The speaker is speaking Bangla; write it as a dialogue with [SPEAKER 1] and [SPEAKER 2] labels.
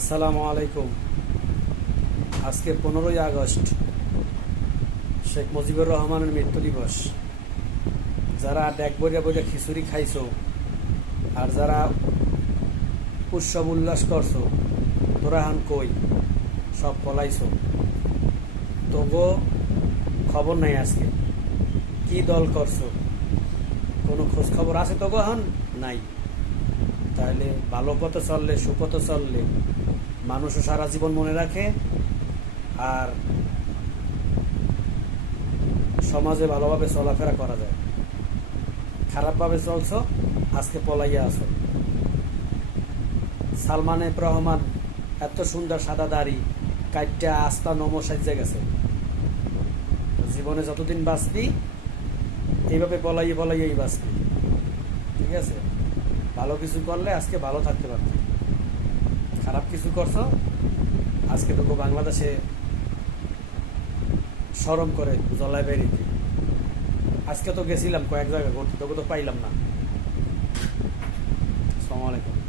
[SPEAKER 1] আসসালামু আলাইকুম। আজকে পনেরোই আগস্ট, শেখ মুজিবুর রহমানের মৃত্যু দিবস। যারা ডেক বইয়া বইয়া খিচুড়ি খাইছ আর যারা উৎসব উল্লাস করছ, তোরা হান কই? সব পলাইছ। তবুও খবর নাই আজকে। কি দল করছ? কোনো খোঁজ খবর আছে তবু হান? নাই। তাহলে ভালো পথে চললে, সুপথে চললে মানুষও সারা জীবন মনে রাখে আর সমাজে ভালোভাবে চলাফেরা করা যায়। খারাপভাবে চলছো, আজকে পলাইয়া আছো। সালমান রহমান এত সুন্দর সাদা দাড়ি কাইটটা আস্তা নম সাজে গেছে। জীবনে যতদিন বাঁচবি, এইভাবে পলাইয়ে পলাইয়েই বাঁচবি। ঠিক আছে? ভালো কিছু করলে আজকে ভালো থাকতে পারবে। খারাপ কিছু করছ, আজকে তোকে বাংলাদেশে সরম করে জলায় বেরিতে আজকে তো গেছিলাম কয়েক জায়গায় ঘুরতে তোকে তো পাইলাম না। আসসালামু আলাইকুম।